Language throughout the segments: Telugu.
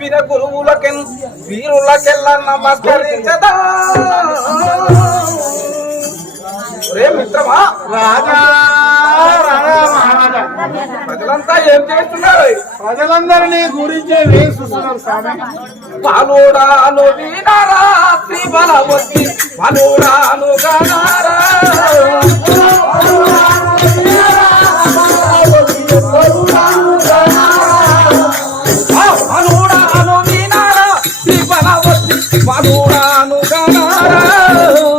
చెప్పిన గురువులకి వీరులకెల్లా నమస్కరించదా? రే మిత్రమా రాజా ప్రజలంతా ఏం చేస్తున్నారు? ప్రజలందరినీ గురించి వేసి చూస్తున్నారు స్వామి. పాలోడాను వీనారా శ్రీ బలవతి పాలోడాను గనారా? బలవతి గణారా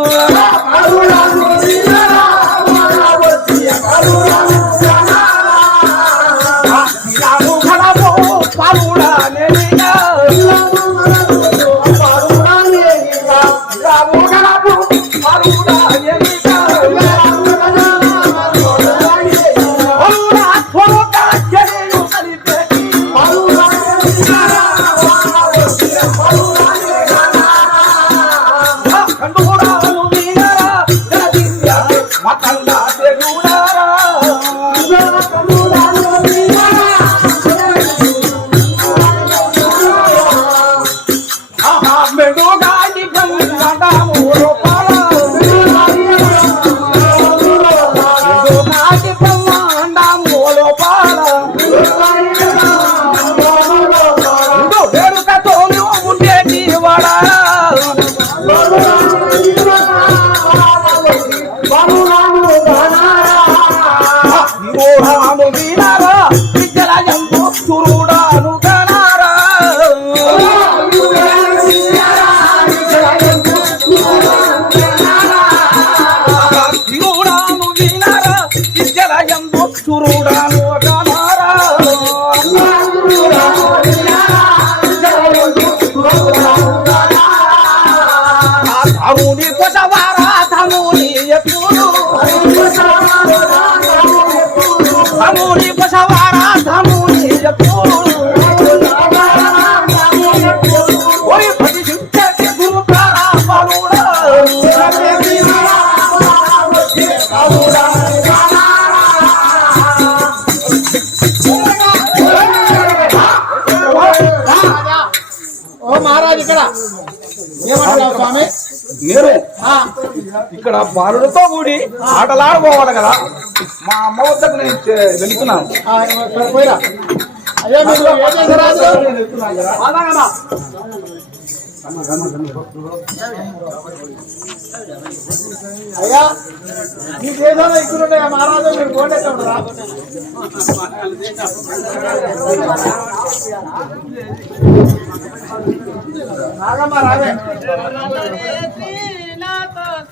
బాలులతో కూడి ఆటలాడుకోవాలి కదా. మా అమ్మ వద్దకు నేను వెళుతున్నాను వెళ్తున్నాను. ఆ, పోయి- పోయిరా. అయ్యా మీరు ఏం చేశారు అలాగనా? అయ్యా మీ దేశంలో ఇక్కడ ఉన్నాయా?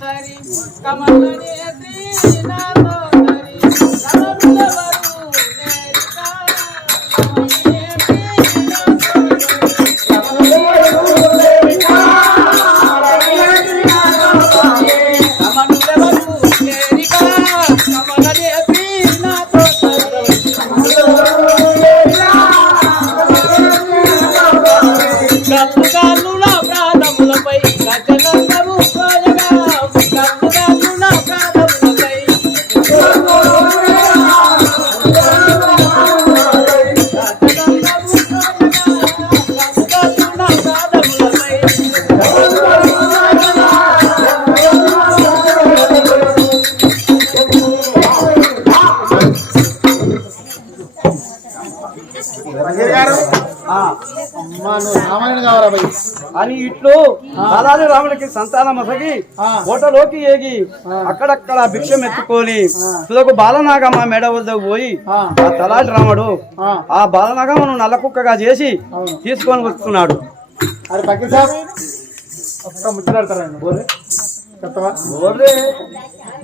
మహారాజు మీరు కోటేస్తారా నాగమ్మ రావే కన్నుల ఇట్లు బాలాజీ రాముడికి సంతానం మసగి ఆ. కోటలోకి ఏగి అక్కడక్కడ భిక్షం ఎత్తుకొని తుదకు బాలనాగమ్మ మెడ వద్దకు పోయి ఆ. తలాటి రాముడు ఆ, బాలనాగమ్మను నల్ల కుక్కగా చేసి. తీసుకొని వస్తున్నాడు. ఒక్క ముచ్చలాడతారా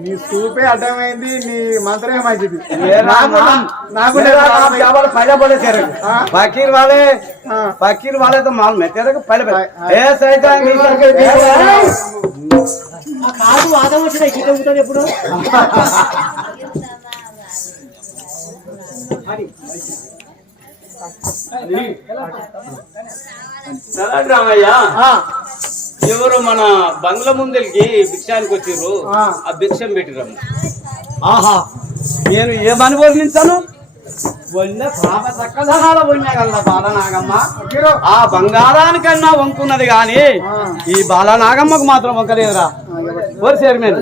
నీ చూపే అడ్డమైంది నీ మంత్రమే మంచిది నాకు నాకు पहले बोले तेरे हाँ। फकीर वाले हाँ। फकीर वाले तो मालूम है तेरे को पहले हाँ, हाँ। ऐसा ही जाएंगे ఆ కాదు వాదం వచ్చిన ఇక్కడ ఉంటుంది ఎప్పుడు రామయ్య ఆ, ఎవరు మన బంగ్లా ముందరికి భిక్షానికి వచ్చిర్రు ఆ. భిక్షం పెట్టిరమ్మ ఆహా. నేను ఏమని వర్ణించాను వంద పాప బాలనాగమ్మ. హీరో ఆ బంగారానికన్నా వంకున్నది గాని ఈ బాలనాగమ్మకు మాత్రం వంకలేదురా. ఓరి చైర్మన్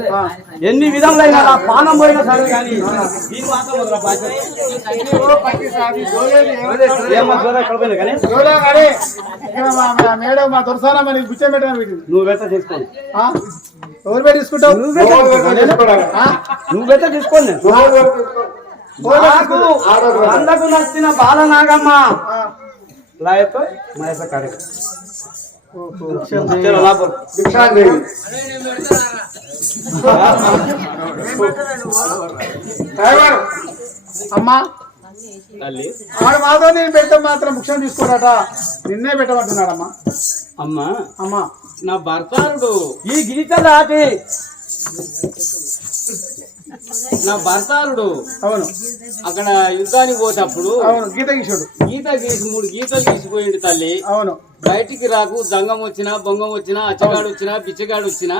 ఎన్ని విధములైన పానం పోయినా సరే కానీ. పట్టి మేడం మా దొరసాన మరి గుచ్చం పెట్టాను నువ్వు తీసుకోండి? ఎవరు పెట్టి తీసుకుంటావు? ఆ? నువ్వు వెంట తీసుకోండి నాకు అందకు నచ్చిన బాలనాగమ్మ. ఆ. లాయతో మహేశ డ్రైవర్. అమ్మా. తల్లి. ఆడు మాతో నేను పెట్టడం మాత్రం ముఖ్యం తీసుకోడట. నిన్నే పెట్టమంటున్నాడమ్మా. అమ్మా. అమ్మా. నా భర్తారుడు ఈ గీత దాటి. నా భర్తారుడు. అవును. అక్కడ యుద్ధానికి పోతప్పుడు అవును గీత కిషోడు గీత గీసి మూడు గీతలు తీసిపోయింది తల్లి. అవును. బయటికి రాకు జంగం వచ్చినా బొంగం వచ్చినా అచ్చగాడు వచ్చినా బిచ్చగాడు వచ్చినా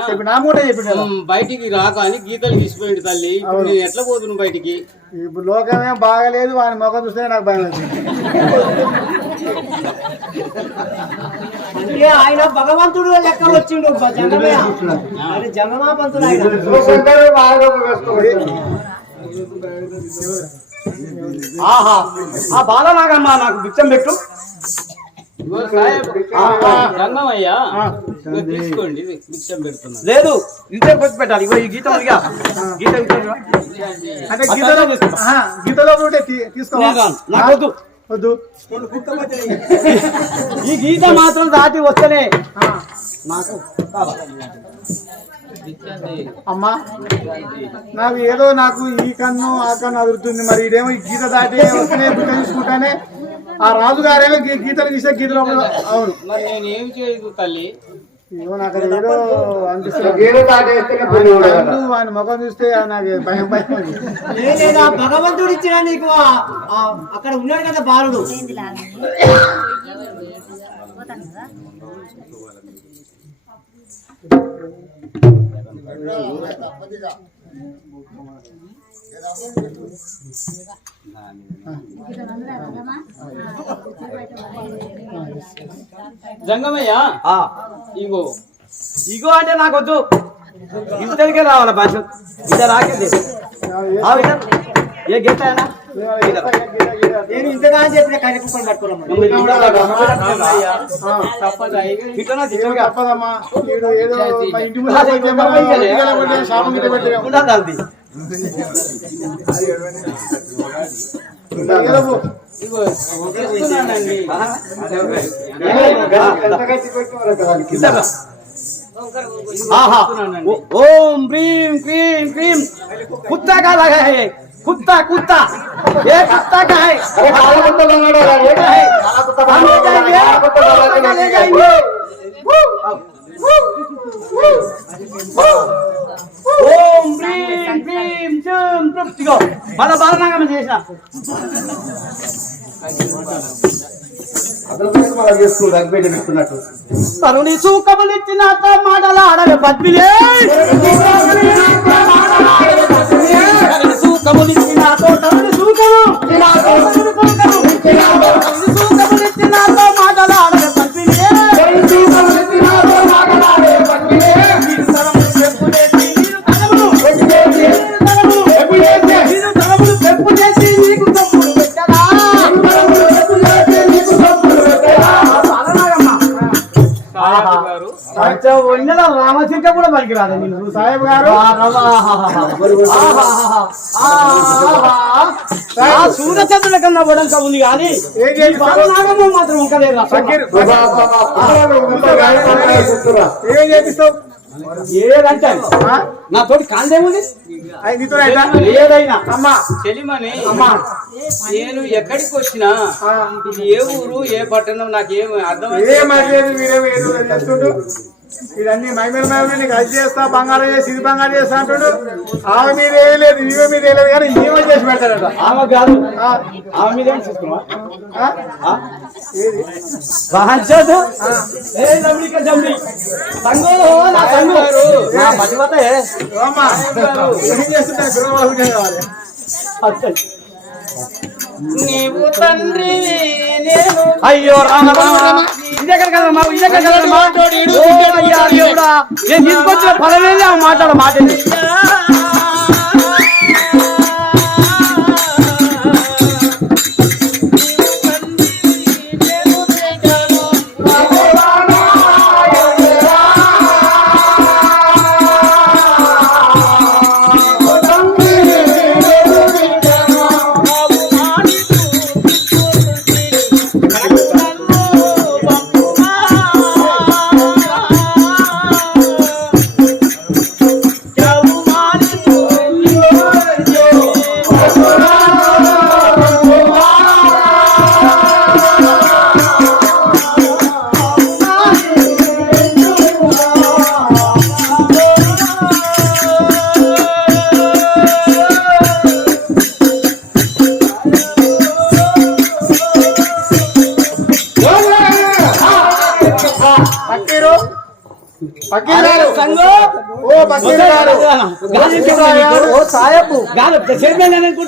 బయటికి రాక అని గీతలు తీసిపోయింది తల్లి. ఇప్పుడు. నేను ఎట్లా పోతున్నాను బయటికి? ఇప్పుడు లోకమే బాగలేదు వాని ముఖం చూస్తే నాకు భయం అంటే ఆయన భగవంతుడు లెక్క వచ్చిండు జంగమయ్య అది జంగమా పంతుడు ఆయన? ఆహా ఆ బాలనాగమ్మ నాకు బిచ్చం పెట్టు. రంగమయ్యా తీసుకోండి లేదు ఇంతే కొట్టి పెట్టాలి. ఇగో ఈ గీతం ఉందిగా. గీతం. అంటే గీతలో గీతలో ఉంటే తీ- తీసుకోవా? నేను రాను. నాకు వద్దు. ఈ గీత మాత్రం దాటి వస్తేనే. ఆ, నాకు అమ్మా నాకు ఏదో నాకు ఈ కన్ను ఆ కన్ను అదురుతుంది. మరి ఇదేమో ఈ గీత దాటి వస్తేనే బిడ్డ తీసుకుంటానే ఆ రాజుగారేమో గీతలు గీసే గీతలో అవును. మరి నేను ఏం చేయదు తల్లి. వాని ముఖం చూస్తే నాకు భయం భయం. లేదా భగవంతుడు ఇచ్చిన నీకు అక్కడ ఉన్నాడు కదా బాలుడు. జంగమయ్య? ఇగో. ఇగో అంటే నాకు వద్దు ఇంతటికే రావాల భాష? ఇద రాకేది? ఏ గీత నేను ఇంతగా చెప్పిన కార్యక్రమం పట్టుకోవడం ओम क्रीम क्रीम क्रीम। कुत्ता का लगा है कुत्ता कुत्ता। ये कुत्ता का है। अरे काला कुत्ता लगा है। ये क्या हम ले जाएँगे। ले जाएँगे ఓం హ్రీం క్రీం చం తృప్తిగో మన బాలనాగం చేసిన. తరుణి సూకములిచ్చిన మాటలు మాటలాడని పద్మిలే సూకములిచ్చిన తరుణి సూకము నేను సాహెబ్ గారు సూర్యచంద్రుల కన్నా వడంక ఉంది కానీ బాలనాగమ్మ మాత్రం ఫకీర్. ఏం చేపిస్తావు ఏదంటే? నా తోటి కాందేముంది అయి నీతో రైటా? ఏదైనా అమ్మా చెలిమని అమ్మా నేను ఎక్కడికి వచ్చినా. ఇది ఏ ఊరు ఏ పట్టణం నాకేం ఏ ఇదన్నీ మైమల్ మైమల్ నీకు అది చేస్తా బంగారం చేసి ఇది బంగారం చేస్తా అంటుడు. ఆమె మీద ఏ లేదు ఈమె మీద ఏ లేదు కానీ ఈమె చేసి పెడతాడట. ఆమె కాదు. ఆమె మీద ఏం నీవు తండ్రి అయ్యో రామ రామ ఇదెక్కడ కదమ్మా ఇదెక్కడ కదమ్మా ఓ అయ్యా దేవుడా. నేను తీసుకొచ్చిన ఫలమేది ఆ మాట్లాడ మాట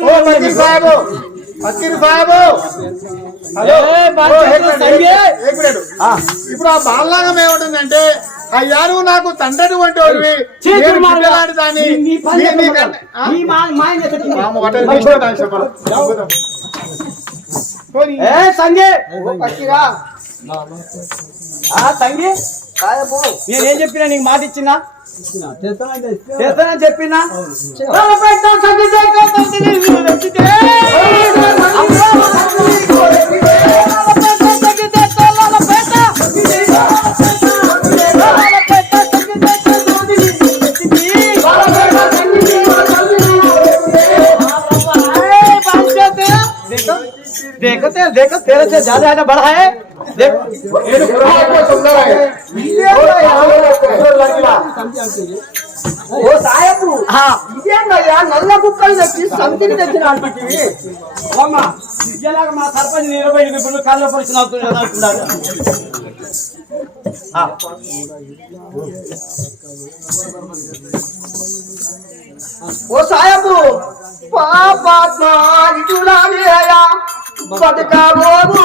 ఓ హలో. ఇప్పుడు ఆ బాలలాగం ఏముంటుందంటే అయ్యా నువ్వు నాకు తండ్రి వంటి వాడివి. సంగే ఓ పక్కీరా. ఆ సంగే నేనేం చెప్పినా నీకు మాట ఇచ్చినా చేస్తానని చెప్పినా देखो ते देखो तेरे से ज्यादा है ना बड़ा है देख నేను పురాణంలో సుందర ఓ సాయపు हाँ ఇదేందయ్యా నల్ల కుక్కలు తెచ్చి సంతిని తెచ్చిన అంటుంది అమ్మా ఇలాగ మా సర్పంచ్ నిలబడి ఇప్పుడు కళ్ళ పరిచయం అవుతుంది అంటున్నాడు ఓ సాయపు! పాపాత్మ ఇటులాగేయా బతుకబోదు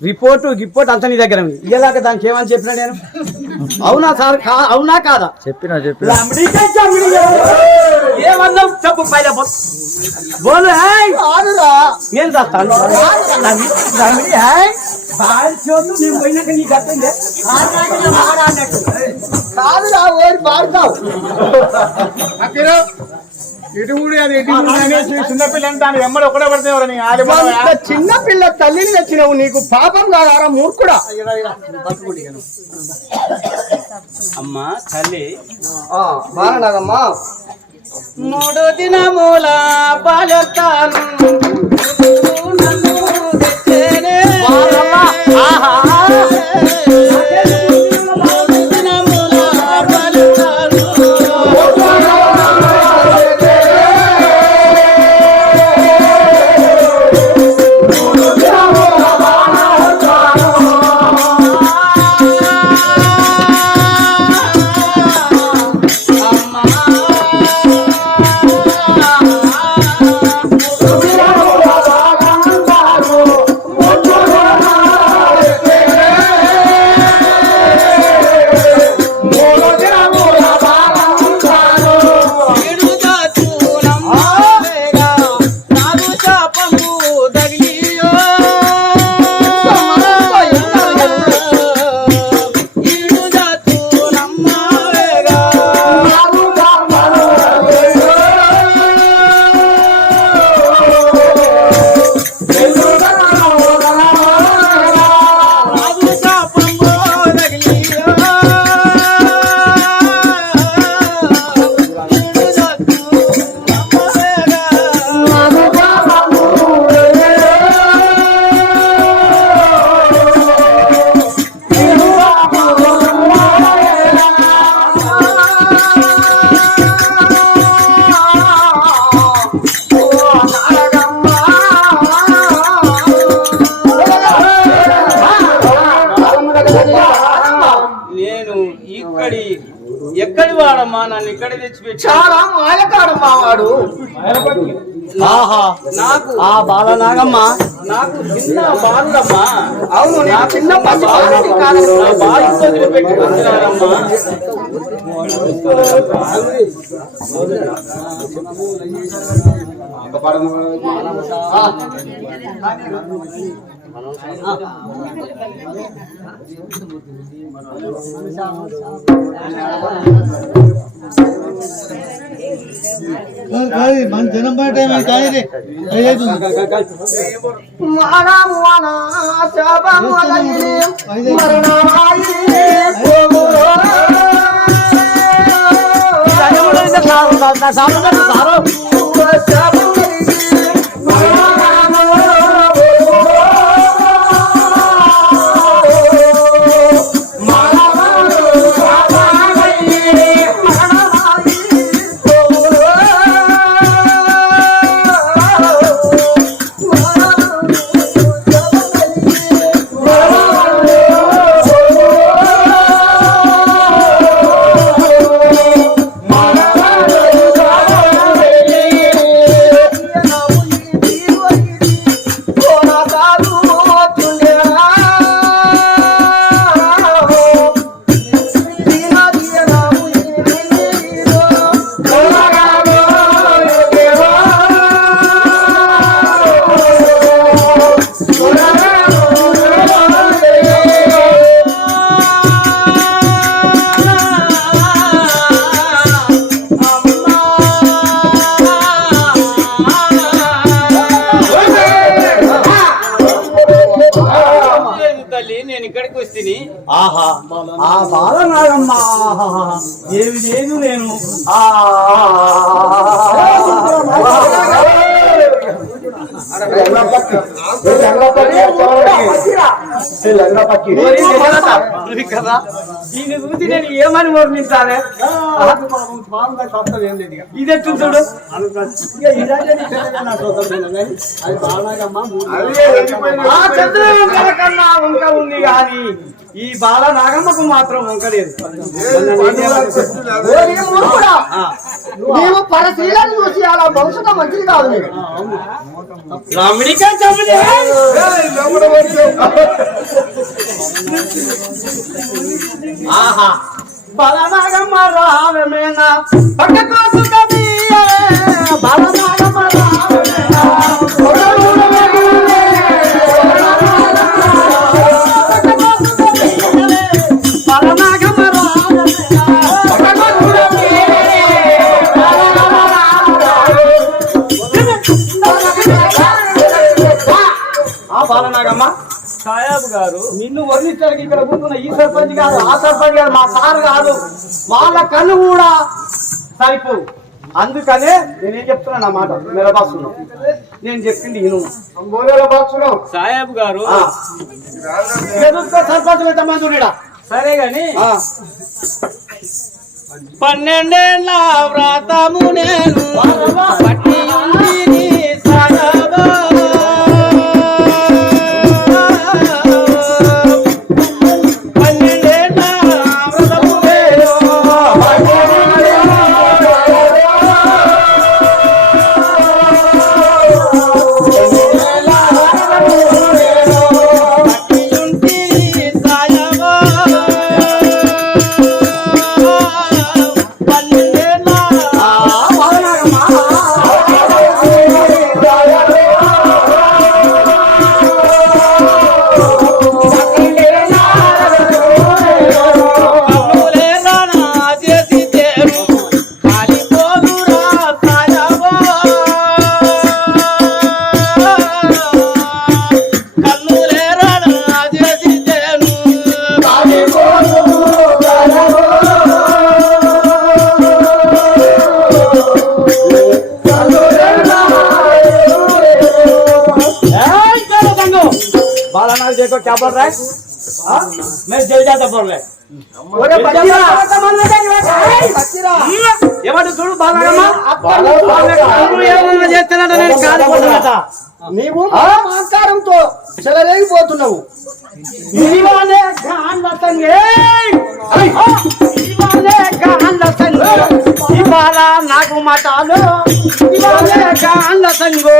రిపోర్ట్ రిపోర్ట్ అంతా నీ దగ్గర ఉంది. ఇలాగ దానికి ఏమని చెప్పినా నేను? అవునా సార్? అవునా కాదా? చెప్పినా చెప్పినా. లమ్డికే చమ్మిడి ఏమన్నావు చెప్పు పైన బోల్. బోలు హాయ్ నేను చేస్తాను లమ్డి హాయ్ బాగా చూడు నేను పోయినాక నీకు అర్థందే కాదురా ఓడి పాడతావు చిన్న పిల్ల తల్లిని తెచ్చినావు నీకు పాపం కాదారా మూర్ఖుడా? అమ్మా తల్లి. బాలనాగమ్మా మూడు దినముల బాలతాను నన్ను తెచ్చేనే. ఆహా. చాలా మాయకాడు మావాడు. ఆహా. నాకు ఆ బాలనాగమ్మ. నాకు చిన్న బాలుడమ్మా. అవును నేను చిన్న పసి కాదు. నా బాలు వదిలిపెట్టి వచ్చినారమ్మా మన జనం బయట కానీ మానము అనా దీన్ని చూసి నేను ఏమని వర్ణించాలి ఇది ఎట్టు చూడు? ఆ చంద్రుడి వంకల కన్నా వంక ఉంది కానీ ఈ బాల నాగమ్మకు మాత్రం వంక లేదు. ఓరి మూర్ఖుడా! నీవు పరశీలను చూసి అలా భవిష్యత్తు మంచిది కాదు ఆహా. బలనాగమ్మ రావమేనా పక్క కోసం బలనాగమ్మ సాయాబు గారు. నిన్ను వర్ణించడానికి ఇక్కడ కూర్చున్న ఈ సర్పంచ్ కాదు ఆ సర్పంచ్ కాదు మా సార్ కాదు. వాళ్ళ కన్ను కూడా సరిపో అందుకనే నేనేం చెప్తున్నా నా మాట? నిలబస్తున్నాం నేను చెప్పింది ఇను సాయాబు గారు. సర్పంచ్ ఎంతమంది ఉండడా? సరే గాని పన్నెండేళ్ళ వ్రతము నేను. పట్టి ఉంది సాయాబా. क्या बोल रहा है हाँ? मैं जेल जाता बोल रहा है ఏమంటే చూడు బాలనగమ్మ చేస్తున్నాడు నేను కాలిపోతున్నట నీవు మాంకారంతో చెలరేగిపోతున్నావు ఇవాళే గాన్ వతంగే ఇవాళ ఇవాళే గాండ్ల సంగో ఇవాళ నాకు మటాలు ఇవాళే గాండ్ల సంగో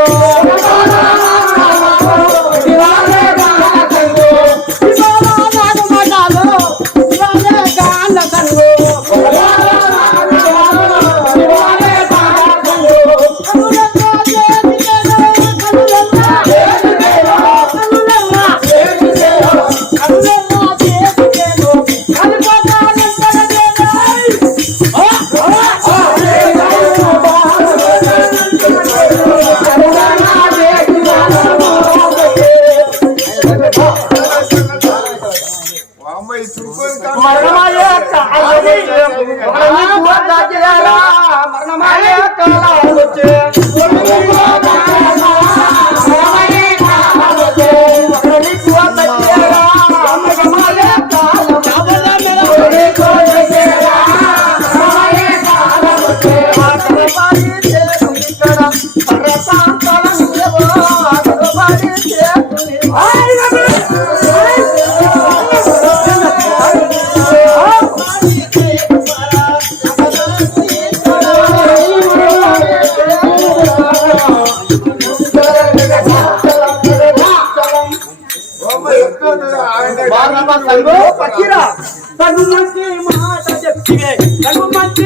ఇవాళే గాండ్ల సంగో ఇవాళ నాకు கல்வம் பார்த்து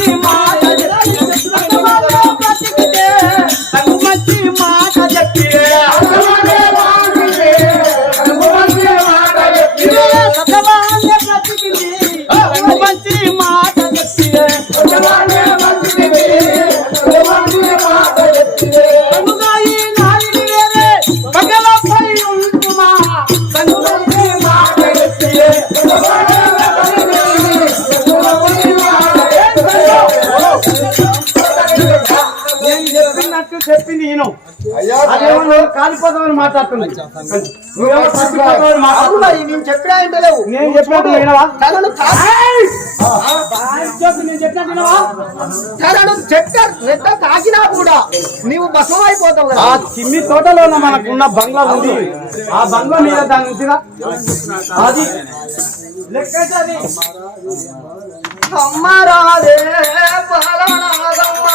నేను చెప్పినా ఏంటో లేవు నేను చెప్పినట్టు వినవా? తనను తనను చెట్ట కూడా నీవు భస్మం అయిపోతావు ఆ చిమ్మి తోటలో మనకున్న బంగ్లా ఉంది. ఆ బంగ్లా మీద దాని ఉంచిరా? అది. లెక్క అమ్మరాదే బాలనాగమ్మ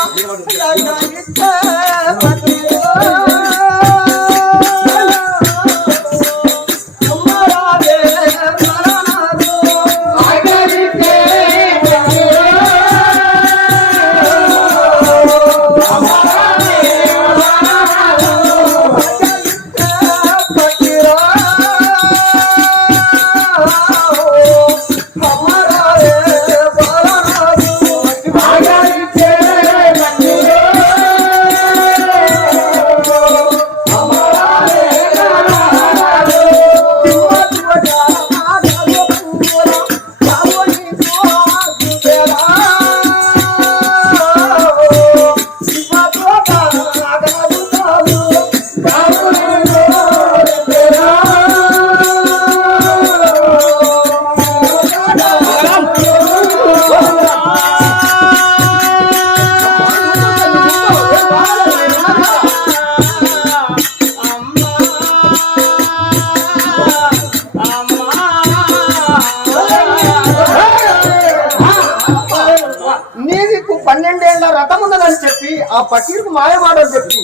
పకీర్కు మాయమాడని చెప్పి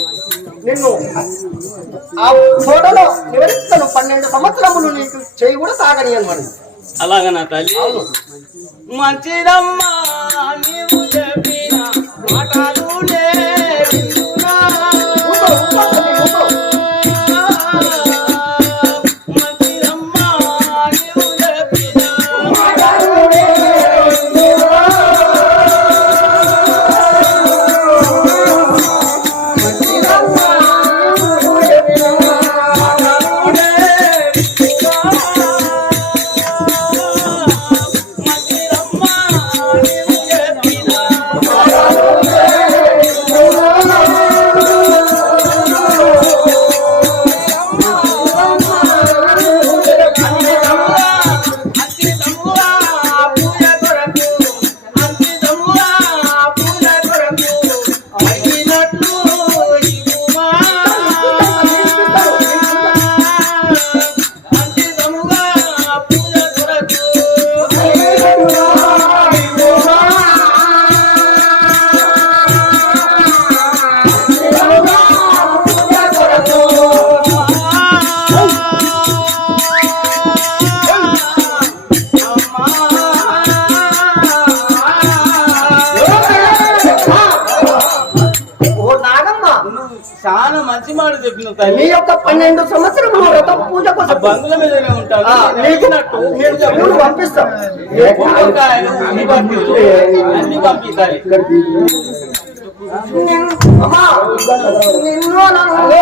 నిన్ను ఆ ఫోటోలో వివరిస్తాను. పన్నెండు సంవత్సరములు నీకు చేయి కూడా సాగని అనమాట అలాగా నా తల్లి మంచిదమ్మా. మాట చెప్పిన నీ తల్లి యొక్క పన్నెండు సంవత్సరములు వ్రతం పూజ ఆ కోసం బంగ్లా మీదనే ఉంటాను ఆ, నేను నీకు అడిగినట్టు నేను చెప్పులు పంపిస్తాం. కూరగాయలు అన్ని పంపిస్తూ అన్ని పంపిస్తాయి. అమ్మా, నిన్ను నన్ను